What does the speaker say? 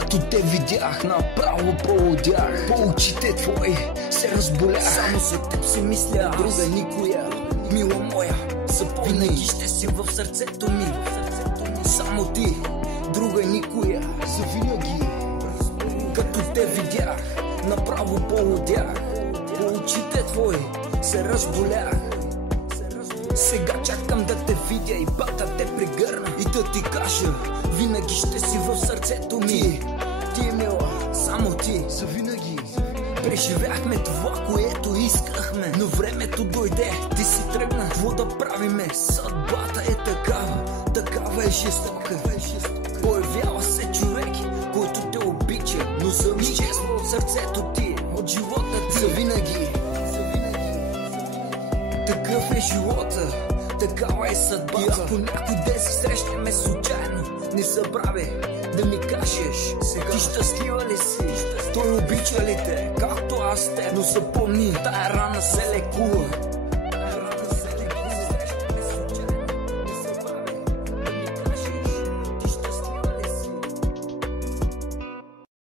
Като те видях, направо полудях. По очите твои се разболях. Само за теб си мисля, друга никоя. Мила моя, запомни, винаги ще си в сърцето ми. Само ти, друга никоя. Завинаги. Като те видях, направо полудях. По очите твои се разболях. Сега чакам да те видя и пак да те прегърна и да ти кажа, винаги ще си в сърцето ми. Ти е мила, само ти, завинаги. Преживяхме това, което искахме, но времето дойде, ти си тръгна. Какво да правиме? Съдбата е такава, такава е жестока. Появява се човек, който те обича, но изчезва от сърцето ти, от живота ти. Завинаги. Такъв е живота, такава е съдбата. И ако някой ден се срещнеме случайно, не забравяй да ми кажеш сега. Ти щастлива ли си? Той обича ли те, както аз те? Но запомни, тая рана се лекува.